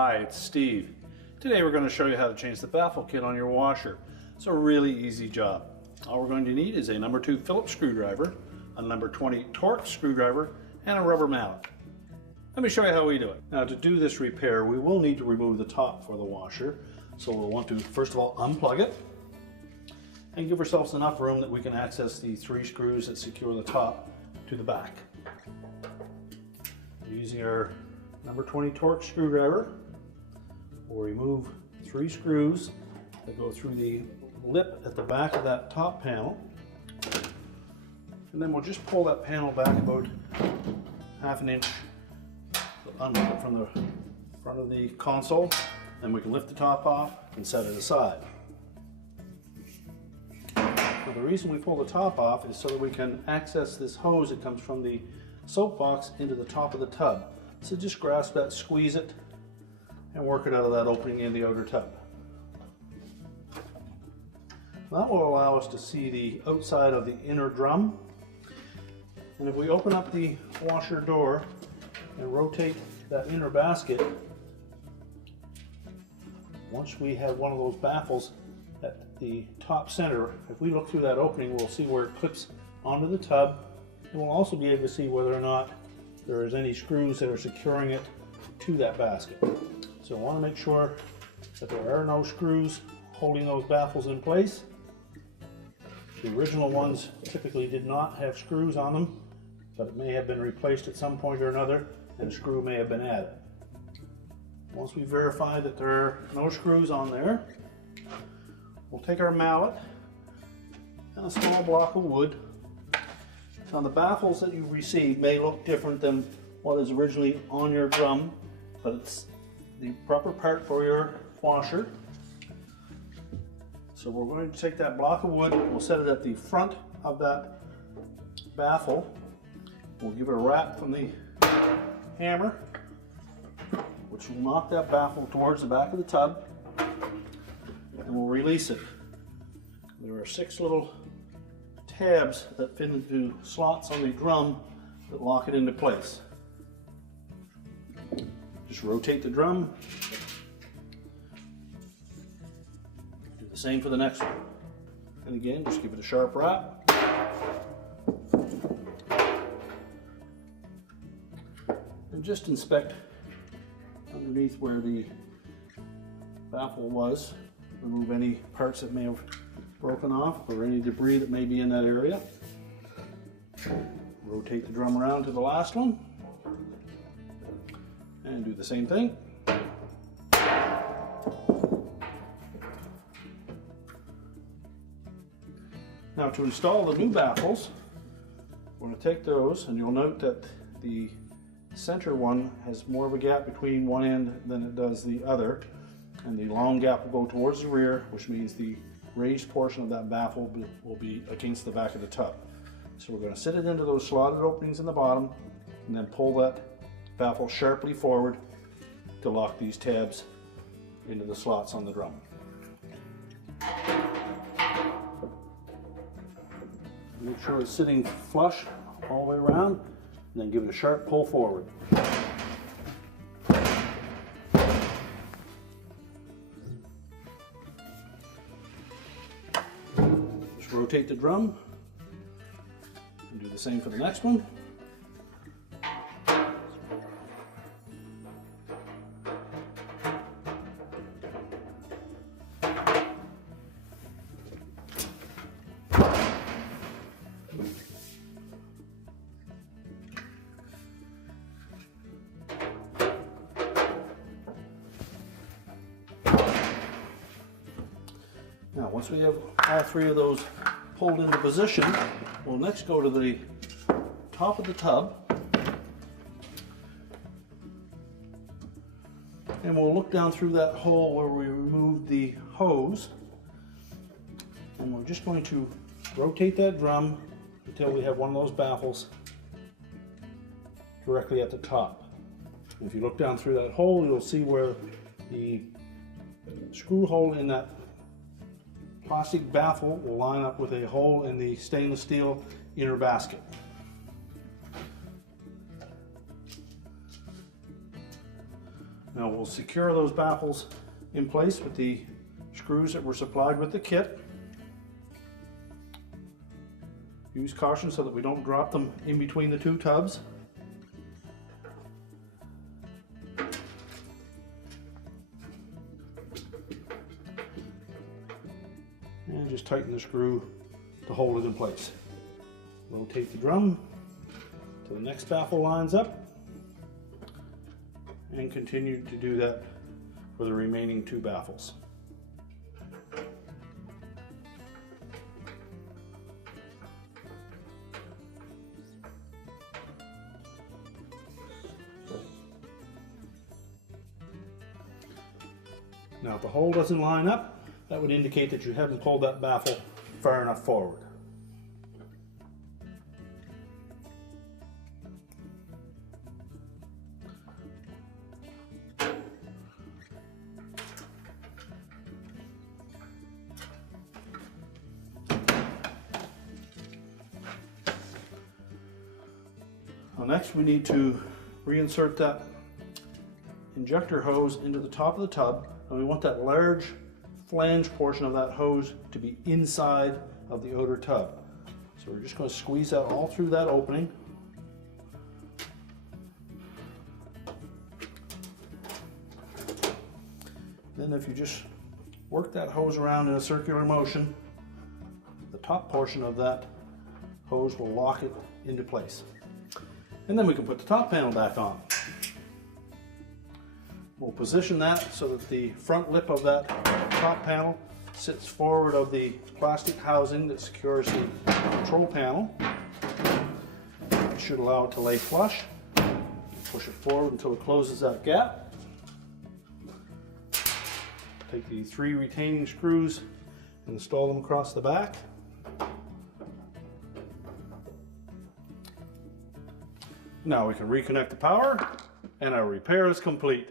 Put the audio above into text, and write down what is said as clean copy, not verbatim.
Hi, it's Steve. Today we're going to show you how to change the baffle kit on your washer. It's a really easy job. All we're going to need is a number 2 Phillips screwdriver, a number 20 Torx screwdriver, and a rubber mallet. Let me show you how we do it. Now to do this repair, we will need to remove the top for the washer. So we'll want to first of all unplug it and give ourselves enough room that we can access the 3 screws that secure the top to the back. Using our number 20 Torx screwdriver, we'll remove 3 screws that go through the lip at the back of that top panel, and then we'll just pull that panel back about ½ an inch from the front of the console, and we can lift the top off and set it aside. Now, the reason we pull the top off is so that we can access this hose that comes from the soap box into the top of the tub. So just grasp that, squeeze it, and work it out of that opening in the outer tub. That will allow us to see the outside of the inner drum. And if we open up the washer door and rotate that inner basket, once we have one of those baffles at the top center, if we look through that opening, we'll see where it clips onto the tub, and we'll also be able to see whether or not there is any screws that are securing it to that basket. So I want to make sure that there are no screws holding those baffles in place. The original ones typically did not have screws on them, but it may have been replaced at some point or another, and a screw may have been added. Once we verify that there are no screws on there, we'll take our mallet and a small block of wood. Now the baffles that you receive may look different than what is originally on your drum, but it's the proper part for your washer. So we're going to take that block of wood, we'll set it at the front of that baffle. We'll give it a rap from the hammer, which will knock that baffle towards the back of the tub, and we'll release it. There are 6 little tabs that fit into slots on the drum that lock it into place. Just rotate the drum. Do the same for the next one. And again, just give it a sharp rap. And just inspect underneath where the baffle was. Remove any parts that may have broken off or any debris that may be in that area. Rotate the drum around to the last one and do the same thing. Now to install the new baffles, we're going to take those, and you'll note that the center one has more of a gap between one end than it does the other, and the long gap will go towards the rear, which means the raised portion of that baffle will be against the back of the tub. So we're going to sit it into those slotted openings in the bottom and then pull that baffle sharply forward to lock these tabs into the slots on the drum. Make sure it's sitting flush all the way around, and then give it a sharp pull forward. Rotate the drum and do the same for the next one. Now once we have all 3 of those pulled into position, we'll next go to the top of the tub and we'll look down through that hole where we removed the hose, and we're just going to rotate that drum until we have one of those baffles directly at the top. If you look down through that hole, you'll see where the screw hole in that plastic baffle will line up with a hole in the stainless steel inner basket. Now we'll secure those baffles in place with the screws that were supplied with the kit. Use caution so that we don't drop them in between the two tubs. And just tighten the screw to hold it in place. Rotate the drum till the next baffle lines up, and continue to do that for the remaining two baffles. Now if the hole doesn't line up, that would indicate that you haven't pulled that baffle far enough forward. Well, next we need to reinsert that injector hose into the top of the tub, and we want that large flange portion of that hose to be inside of the outer tub. So we're just going to squeeze that all through that opening. Then if you just work that hose around in a circular motion, the top portion of that hose will lock it into place. And then we can put the top panel back on. We'll position that so that the front lip of that top panel sits forward of the plastic housing that secures the control panel. It should allow it to lay flush. Push it forward until it closes that gap. Take the 3 retaining screws and install them across the back. Now we can reconnect the power, and our repair is complete.